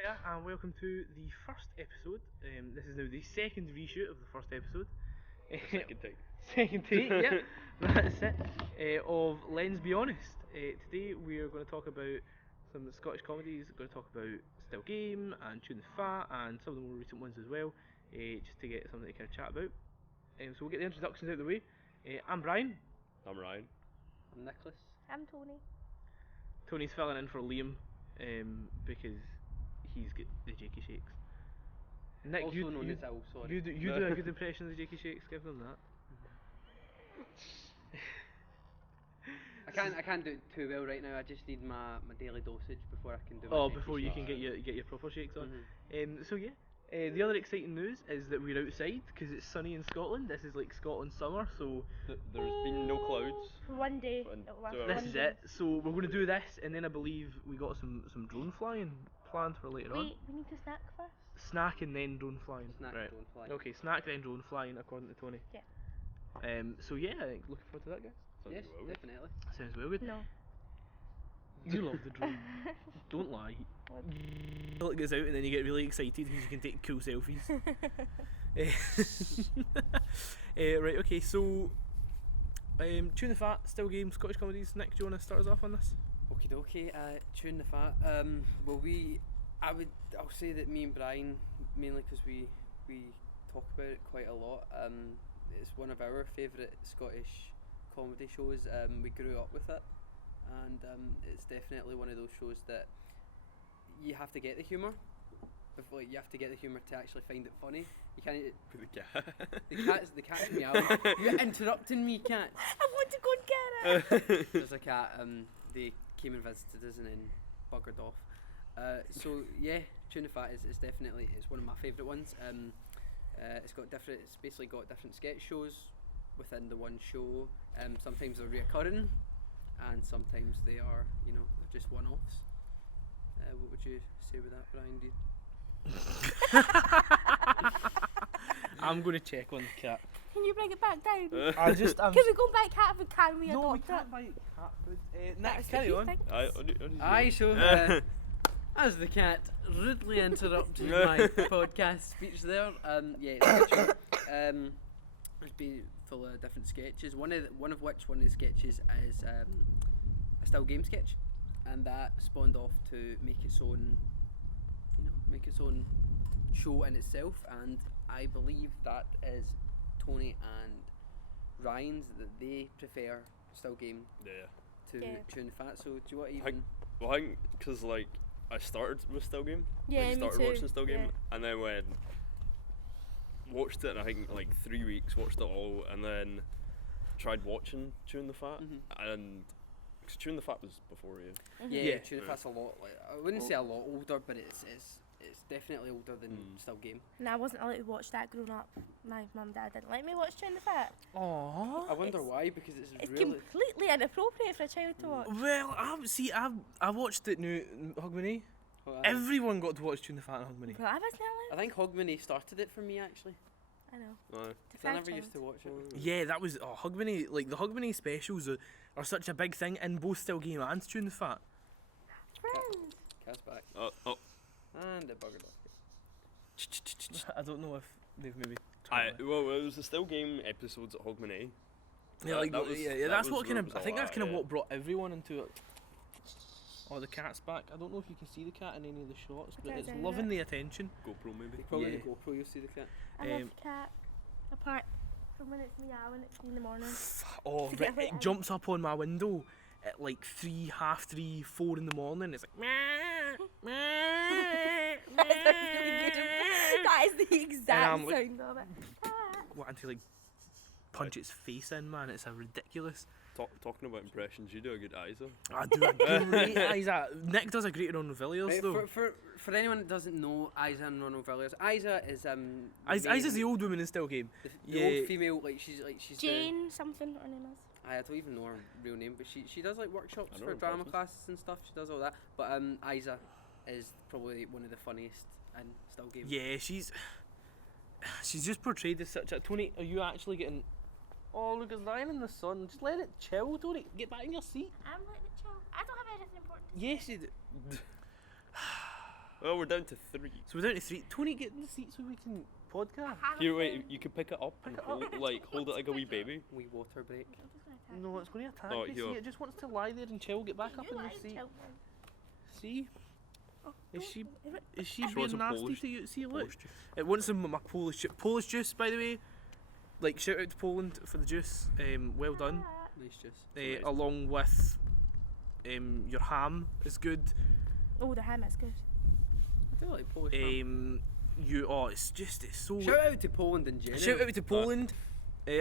Hiya, and welcome to the first episode. This is now the second reshoot of the first episode. Second take. Second take, yeah, that's it. Of Let's Be Honest. Today we are going to talk about some Scottish comedies. We're going to talk about Still Game and Tune the Fat and some of the more recent ones as well, just to get something to kind of chat about. So we'll get the introductions out of the way. I'm Brian. I'm Ryan. I'm Nicholas. I'm Tony. Tony's filling in for Liam because he's got the Jakey Shakes. Nick, Also known as Al, sorry. you do a good impression of the Jakey Shakes. Give them that. I can't do it too well right now. I just need my daily dosage before I can do. Oh, my before you can get your proper shakes on. So yeah, the other exciting news is that we're outside because it's sunny in Scotland. This is like Scotland summer, so There's been no clouds. For one day. And It was two this hours. is it. So we're going to do this, and then I believe we got some drone flying planned for later on. Wait, we need to snack first. Snack and then drone flying. Snack, right. don't fly. Okay, snack then drone flying according to Tony. Yeah. So yeah, I think looking forward to that, guys. Sounds Yes, well good. definitely. Sounds well good. No. You love the drone. Don't lie. It goes out and then you get really excited because you can take cool selfies. Right, okay, so Tune the Fat, Still Game, Scottish comedies. Nick, do you want to start us off on this? Okie dokie. Tune the fat. I'll say that me and Brian, mainly because we talk about it quite a lot. It's one of our favourite Scottish comedy shows. We grew up with it, and it's definitely one of those shows that you have to get the humour. Before you have to get the humour to actually find it funny. You can't. The cat. The cat's meowing. You're interrupting me, cat. I want to go and get it. There's a cat. They came and visited us and then buggered off. So yeah, Tune the Fat is definitely one of my favourite ones. It's basically got different sketch shows within the one show. Sometimes they're reoccurring, and sometimes they are, they're just one-offs. What would you say with that, Brian? I'm going to check on the cat. Can you bring it back down? I'm Can we go buy cat food? Can we no, we adopt can't it? buy cat food. Nick, That's the carry key on. thing. Aye, so as the cat rudely interrupted my podcast speech there, yeah, it's a good it's been full of different sketches. One of the sketches is a Still Game sketch, and that spawned off to make its own show in itself. And I believe that is Tony and Ryan's, that they prefer Still Game Yeah. to Yeah. Tune the Fat. So do you want to even? Well, I think because I started with Still Game. Yeah, me started too. watching Still Game, Yeah. and then watched it. And I think like 3 weeks, watched it all, and then tried watching Tune the Fat, and because Tune the Fat was before you. Yeah, Yeah. Tune the Fat's a lot. I wouldn't say a lot older, but it's definitely older than Still Game. And I wasn't allowed to watch that growing up. My mum and dad didn't let me watch Tune the Fat. Aww. I wonder It's- why, because it's It's really. completely inappropriate for a child to watch. Well, I watched it new Hogmanay. Well, Everyone got to watch Tune the Fat and Hogmanay. But I wasn't I allowed. think Hogmanay started it for me, actually. I know. Aye. It's a 'Cause I fair never used to child. watch it. Yeah, that was Hogmanay. Like the Hogmanay specials are such a big thing in both Still Game and Tune the Fat. Friends. Cat's back. Oh. And it buggered off. I don't know if they've maybe. Well, it was the Still Game episodes at Hogmanay. Yeah, like that was- yeah. that That's was what kind where of. it I was think all that's at, kind of yeah. what brought everyone into it. Oh, the cat's back. I don't know if you can see the cat in any of the shots, but Okay, it's so loving that- the attention. GoPro maybe. Probably Yeah. the GoPro, you'll see the cat. I love Um, the cat. Apart from when it's meowing at 3 in the morning. Oh, To get it out. jumps up on my window at like 3, half 3, 4 in the morning. It's like. Meow, meow, That is the exact I'm like- sound of it. Cat. wanting to like punch its face in, man. It's a ridiculous. Talking about impressions, you do a good Isa. I do a great Isa. Nick does a great Ron Villiers Right, though. for anyone that doesn't know Isa and Ronald Villiers, Isa is Isa's the old woman in Still Game. the Yeah. old female, she's Jane something her name is. I don't even know her real name, but she does like workshops I know for her drama person. classes and stuff. She does all that. But Isa is probably one of the funniest in Still Game. Yeah, she's just portrayed as such a. Tony, are you actually getting? Oh, look, it's lying in the sun. Just let it chill, Tony. Get back in your seat. I'm letting it chill. I don't have anything important. Yes, you do. Well, we're down to 3. So we're down to 3. Tony, get in the seat so we can podcast. Here, wait. You can pick it up and Pick it up. hold it like a wee baby. Wee water break. No, it's going to attack Oh, you. here. See, it just wants to lie there and chill. Get back up in the seat. See? Is she She wants being a nasty Polish- to you? See, look. Polish juice. It wants some of my Polish juice, by the way. Like, shout out to Poland for the juice. Well done. Nice juice. nice. Along with your ham is good. Oh, the ham is good. I do like Polish ham. It's so. Shout out to Poland in general. Shout out to Poland.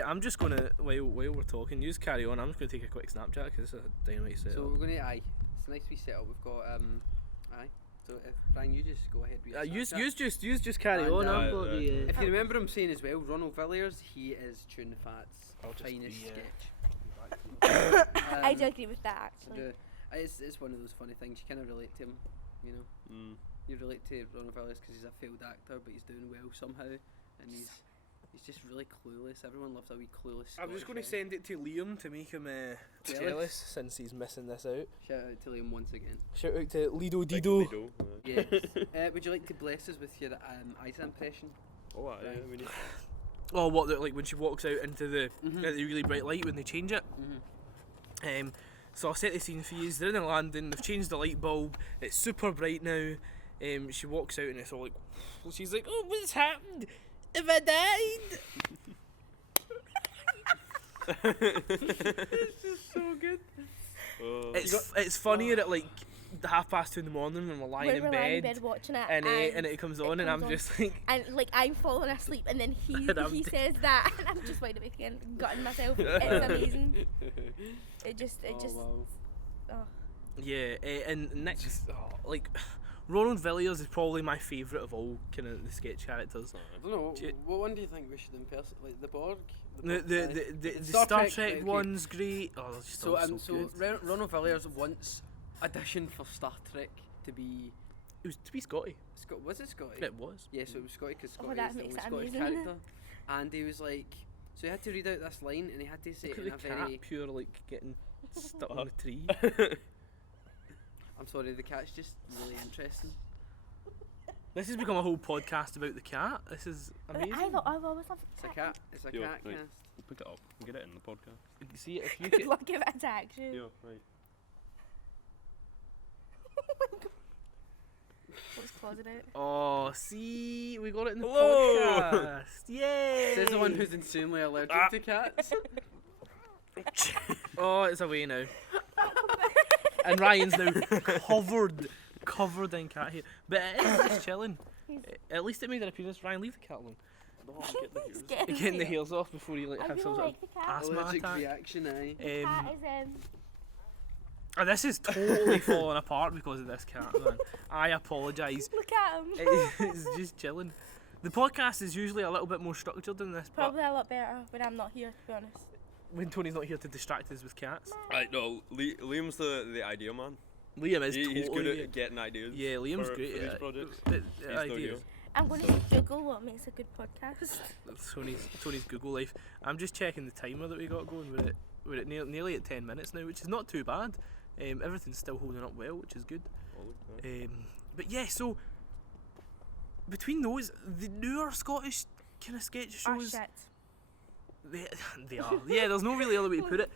I'm just gonna while we're talking, you just carry on. I'm just gonna take a quick Snapchat because it's a dynamite setup. So we're going to, it's a nice wee setup. We've got, so if, Brian, you just go ahead with your Snapchat. Use just carry And, on. uh, I've got the. If you remember him saying as well, Ronald Villiers, he is Tune the Fat's I'll just finest be, sketch. I do agree with that actually. It's one of those funny things, you kind of relate to him, you know. You relate to Ronald Villiers because he's a failed actor, but he's doing well somehow, and he's just really clueless. Everyone loves a wee clueless I'm just Scottish going to guy. send it to Liam to make him Jealous. jealous since he's missing this out. Shout out to Liam once again. Shout out to Lido Big Dido. Lido, yeah. Yes. Would you like to bless us with your Isa impression? Oh, yeah, we need Oh, what? Like when she walks out into the Mhm. the really bright light when they change it. Mm-hmm. So I'll set the scene for you. They're in the landing. They've changed the light bulb. It's super bright now. She walks out and it's all like, she's like, "Oh, what's happened? Have I died?" It's just so good. It's funnier at like 2:30 in the morning when we're lying When in we're lying in bed. bed watching it, And it comes on, and I'm comes on. just like, and like I'm falling asleep, and then And I'm he dead. says that, and I'm just wide awake again, gutting myself. It's amazing. It just wow. yeah. And Nick's like, Ronald Villiers is probably my favourite of all kind of the sketch characters. I don't know. Do you- What one do you think we should impersonate? Like the Borg? The Star Star Trek, Trek okay. one's great. Oh, they're just So all so good. Ronald Villiers once auditioned for Star Trek to be It was to be Scotty. Was it Scotty? It was. Yeah, so it was Scotty because Oh, Scotty that is the makes only it Scottish amazing. character. And he was like, so he had to read out this line and he had to say Look it at in the a cat, very. pure like getting stuck on the tree. I'm sorry, the cat's just really interesting. This has become a whole podcast about the cat. This is amazing. I've always loved It's a cat. It's a Yo, cat right. cast. We'll pick it up and get it in the podcast. You see, if you Good could, luck if it attacks you. Yeah, right. Let's close it out. oh, see, we got it in the Hello. podcast. Yay! Says the one who's insanely allergic to cats. Oh, it's away now. And Ryan's now covered in cat hair. But it is just chilling. At least it made an appearance. Ryan, leave the cat alone. Get the He's ears. Getting the heels off before he like I has really some sort like the cat. asthma Allergic attack. reaction, aye. The cat is Oh, this is totally falling apart because of this cat, man. I apologise. look at him. It's just chilling. The podcast is usually a little bit more structured than this, but Probably a lot better when I'm not here, to be honest. when Tony's not here to distract us with cats. Right, no, Liam's the idea man. Liam is He's good totally at getting ideas. yeah, Liam's for, great for at these projects. the not ideas. here. I'm going to Google what makes a good podcast. Tony's Google life. I'm just checking the timer that we got going. We're at nearly at 10 minutes now, which is not too bad. Everything's still holding up well, which is good. Oh, look, nice. But yeah, so between those, the newer Scottish kind of sketch Oh shows, shit. they are. Yeah, there's no really other way to put it.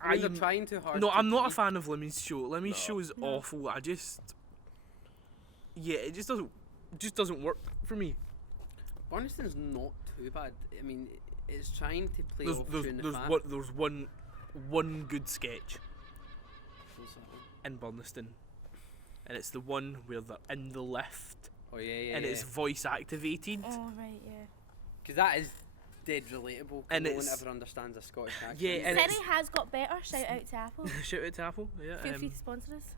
I mean, they're trying too hard. No, to I'm not a be- fan of Limmy's show. Limmy's No. show is No. awful. It just doesn't work for me. Barneston's not too bad. I mean, it's trying to play There's off there's Tune the there's Fat. there's one good sketch What's that one? in Burniston, and it's the one where they're in the lift Oh yeah, and it's voice activated. Oh, right, yeah. because that is dead relatable. 'Cause And no one it's- ever understands a Scottish accent. Yeah, and City it's- has got better. Shout out to Apple. Shout out to Apple. Yeah. Feel free to sponsor us.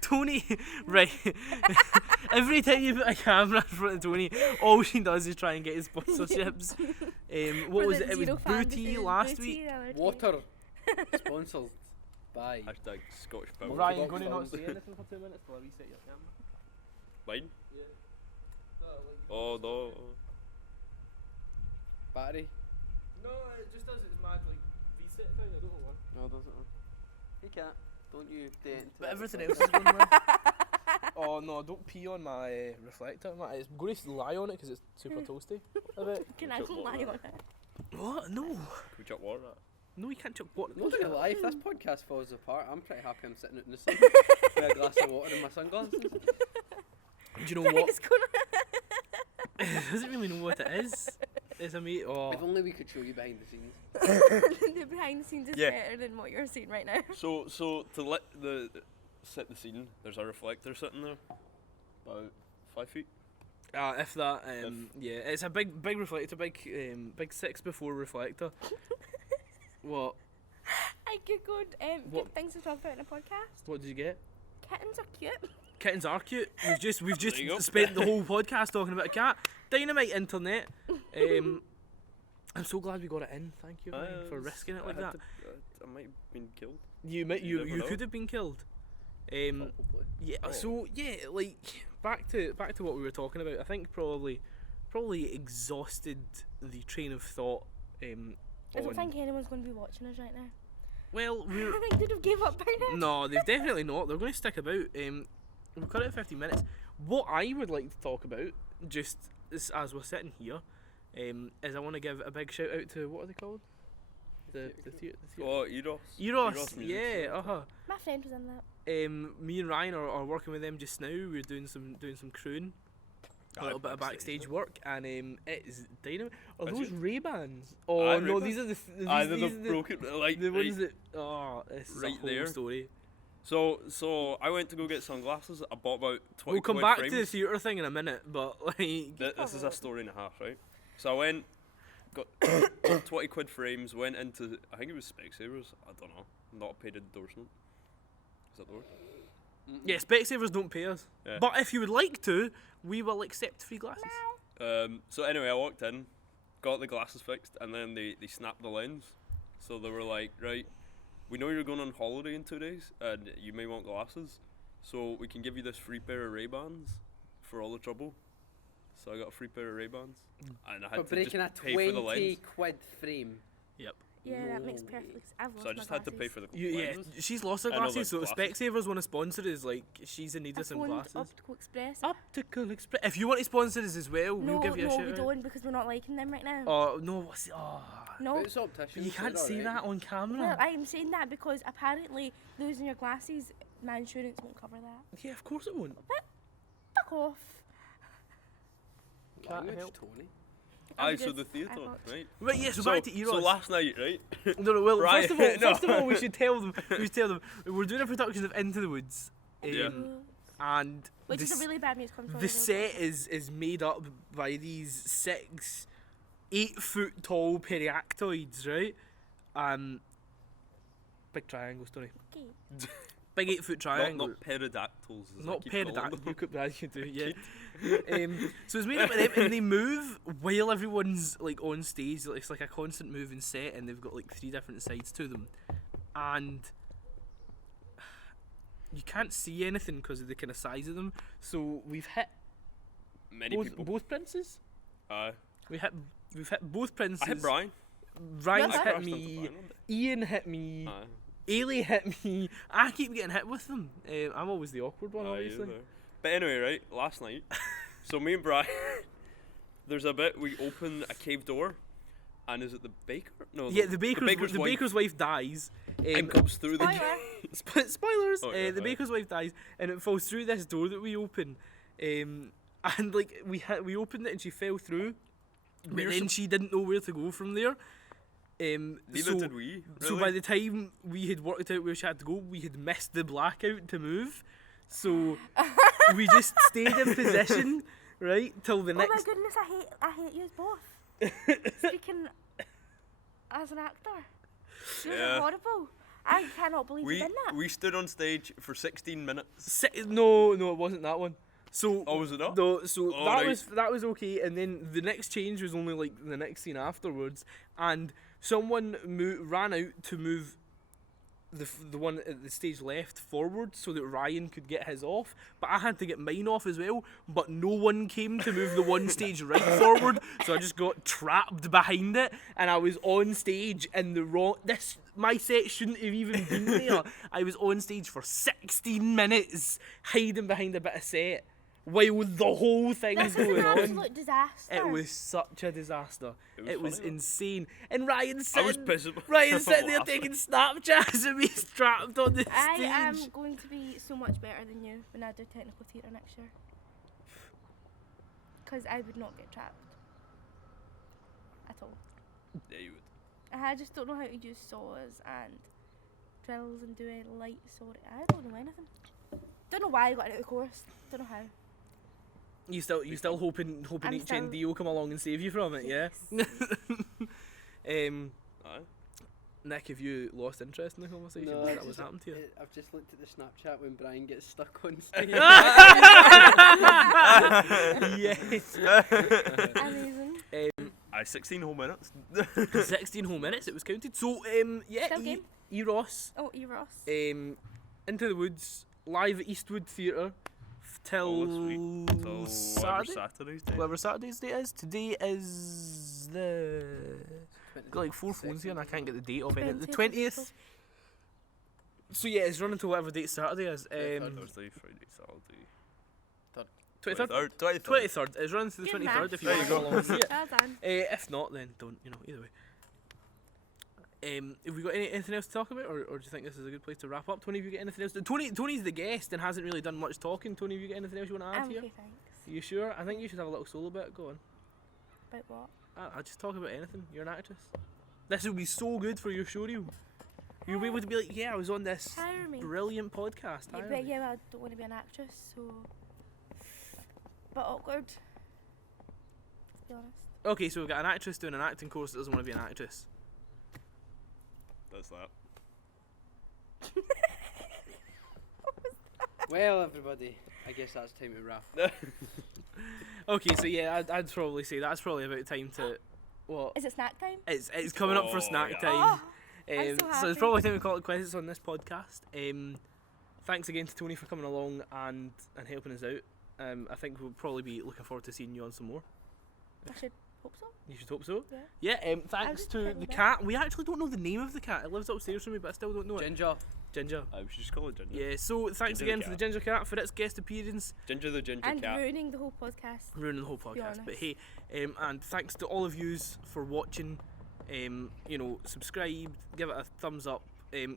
Tony, right? Every time you put a camera in front of Tony, all she does is try and get his sponsorships. What For was the it? It was zero fan Booty bases, last Booty week. the other day. Water sponsored by. Hashtag Scottish Power. Right. Ryan, Box going to not films. say anything for 2 minutes till I reset your camera. Mine? Yeah. Oh no. Battery. No, it just does its mad like reset thing. I don't know why. No, doesn't it? Hey cat, don't you dare. But everything else is going well. Oh Oh no, don't pee on my reflector. It's going to lie on it because it's super toasty. A bit. Can I lie on it? What? No. Can we chuck water at? No, you can't chuck water. Not gonna lie, if this podcast falls apart, I'm pretty happy I'm sitting out in the sun with a glass of water and my sunglasses. Do you know what? It's gonna It doesn't really know what it is. It's a mate. Oh. If only we could show you behind the scenes. the behind the scenes is Yeah. better than what you're seeing right now. So to set the scene, there's a reflector sitting there, about 5 feet. If that, yeah, it's a big reflector, big 6x4 reflector. What? I googled What? good things to talk about in a podcast. What did you get? Kittens are cute. Kittens are cute. We've just There you go. spent the whole podcast talking about a cat. Dynamite internet. I'm so glad we got it in. Thank you Ryan, for risking it like that. I might have been killed. You never know. could have been killed. Probably. Yeah. Oh. So yeah, like back to what we were talking about. I think probably exhausted the train of thought. I don't on- think anyone's going to be watching us right now. Well, we're I think they'd have gave up by now. no, they've definitely not. They're going to stick about. We've got it at 15 minutes. What I would like to talk about, just as we're sitting here, is I want to give a big shout out to, what are they called? The theatre. Oh, Eros. Eros, Music yeah, Theatre. My friend was in that. Me and Ryan are working with them just now. We're doing some crewing, a little bit of backstage work, and it is dynamite. Are Is those it? Ray-Bans? Oh Aye, no, Ray-Bans. these are the Either these the are broken, like the right. ones that it's right a whole there. story. So I went to go get sunglasses. I bought about 20 We'll come quid back frames. to the theatre thing in a minute, but like This is a story and a half, right? So I went, got 20 quid frames, went into, I think it was Specsavers, I don't know, not a paid endorsement. Is that the word? yeah, Specsavers don't pay us, Yeah. but if you would like to, we will accept free glasses. So anyway, I walked in, got the glasses fixed, and then they snapped the lens. So they were like, right, we know you're going on holiday in 2 days, and you may want glasses, so we can give you this free pair of Ray-Bans for all the trouble. So I got a free pair of Ray-Bans, and I had For to breaking a just pay for the 20 lens. quid frame. Yep. Yeah, that makes No perfect sense. I've lost So I just my had to pay glasses. for the Yeah, lenses. she's lost her I know, glasses, so like, if glasses. Specsavers want to sponsor us, like she's in need I of some phoned glasses. Optical Express. Optical Express. If you want to sponsor us as well, no, we'll give you a no, shout we out. don't because we're not liking them right now. Oh no, what's no. But it's opticians. you can't they're say alright. that on camera. Well, I'm saying that because apparently losing your glasses, my insurance won't cover that. Yeah, of course it won't. Fuck off. Can't Language, help. Tony. Aye, I'm so good. the theatre, I thought- right? Right, yeah, so back to Eros. So last night, right? No, well, Right, first of all, no. we should tell them. We're doing a production of Into the Woods, Yeah. and Which the is a really bad music control. the set is made up by these 6 8-foot tall periactoids, right? Big triangles, Tony. Okay. Big 8-foot triangles. Not pterodactyls. as I Not keep calling pterodactyl. them. You could, as you do, yeah. So it's made up of them, and they move while everyone's like on stage. It's like a constant moving set, and they've got like 3 different sides to them, and you can't see anything because of the kind of size of them. So we've hit Many people. both princes. Aye. We've hit both princes. I hit Brian. Ryan's I hit crashed into me. Brian one day. Ian hit me. Aye. Ailey hit me. I keep getting hit with them. I'm always the awkward one, Aye, obviously. there. But anyway, right, last night, so me and Brian, there's a bit, we open a cave door, and is it the baker? No, Yeah, the baker's wife baker's wife dies. and comes through the Spoiler. Spoilers! Oh, yeah, the right. baker's wife dies, and it falls through this door that we open. And like we opened it, and she fell through. But We're then she didn't know where to go from there. Neither so, did we. So really. by the time we had worked out where she had to go, we had missed the blackout to move. So we just stayed in position, right, till the Oh my next. goodness, I hate you both. Speaking as an actor, you're Yeah. horrible. I cannot believe you did that. we stood on stage for 16 minutes. No, it wasn't that one. So Oh, was it not? No, so Oh, that right. was okay, and then the next change was only like the next scene afterwards, and someone ran out to move the one at the stage left forward so that Ryan could get his off, but I had to get mine off as well, but no one came to move the one stage right forward, so I just got trapped behind it, and I was on stage in the wrong. This my set shouldn't have even been there. I was on stage for 16 minutes, hiding behind a bit of set, while the whole thing's This is an going on. absolute disaster. It was such a disaster. It was It was funny, though. insane. And Ryan's I was sitting, pissing. Ryan's sitting there laughing. taking Snapchats of me strapped on the I stage. am going to be so much better than you when I do technical theatre next year. Because I would not get trapped. At all. Yeah, you would. I just don't know how to use saws and drills and do any light sawing. I don't know anything. Don't know why I got out of the course. Don't know how. You still hoping I'm HND still- will come along and save you from it, yeah? Aye. Nick, have you lost interest in the conversation? No, Is I that what's happened to you? I've just looked at the Snapchat when Brian gets stuck on stage. Yes. Amazing. 16 whole minutes. 16 whole minutes, it was counted. So, yeah, Still game. Ross, Oh, Eros. Into the Woods, live at Eastwood Theatre till All this week, till Saturday? Saturday's day. Whatever Saturday's date is. Today is the... got like 4 phones here and I can't get the date of it. The 20th. So yeah, it's running to whatever date Saturday is. Thursday, Friday, Saturday. 23rd? 23rd. 23rd. It's running to the Good 23rd maths. if you There want you to go. go along and see it. Well done. If not, then don't, either way. Have we got anything else to talk about, or do you think this is a good place to wrap up? Tony, have you got anything else? Tony's the guest and hasn't really done much talking. Tony, have you got anything else you want to add I'm here? okay, thanks. Are you sure? I think you should have a little solo bit. Go on. About what? I'll just talk about anything. You're an actress. This will be so good for your showreel. You'll be able to be like, yeah, I was on this Hire me. brilliant podcast. Yeah, Hire but me. yeah, well, I don't want to be an actress, so. But awkward. To be honest. Okay, so we've got an actress doing an acting course that doesn't want to be an actress. That's that. Well, everybody, I guess that's time to wrap. Okay, so yeah, I'd probably say that's probably about time to. What? Is it snack time? It's coming up for Oh, snack yeah. time. Oh, I'm so So it's happy. probably time we call it quits on this podcast. Thanks again to Tony for coming along and helping us out. I think we'll probably be looking forward to seeing you on some more. I should hope so. You should hope so. Yeah. Yeah. Thanks just to tell the you that. cat. We actually don't know the name of the cat. It lives upstairs from me, but I still don't know it. Ginger. Ginger. We should just call it Ginger. Yeah. So thanks Ginger the again to the cat. Ginger Cat for its guest appearance, Ginger the ginger And cat. ruining the whole podcast. ruining the whole be podcast. But honest. hey, and thanks to all of yous for watching. Subscribe, give it a thumbs up,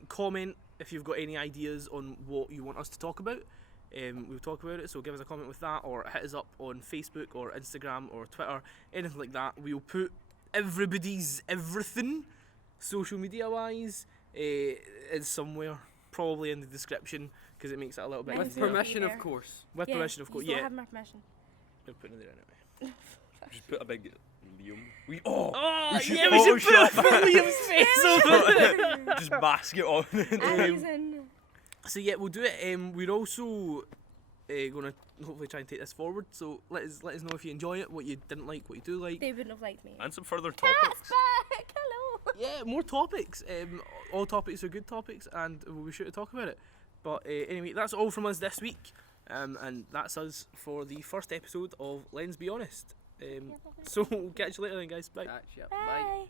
comment if you've got any ideas on what you want us to talk about. We'll talk about it, so give us a comment with that, or hit us up on Facebook or Instagram or Twitter, anything like that. We'll put everybody's everything, social media wise, is somewhere, probably in the description, because it makes it a little bit Mine's With easier. not permission, there. of course. With Yeah, permission, of course. You Yeah, don't have my permission. we'll put it there anyway. Just put a big Liam. Oh, We should yeah, we should Photoshop put William's face over there. just mask it on. Amazing. So yeah, we'll do it. We're also going to hopefully try and take this forward. So let us know if you enjoy it, what you didn't like, what you do like. They wouldn't have liked me. And some further Cat's topics. back! Hello! Yeah, more topics. All topics are good topics, and we'll be sure to talk about it. But anyway, that's all from us this week, and that's us for the first episode of Let's Be Honest. So we'll catch you later then, guys. Bye. Catch ya. Bye. Bye.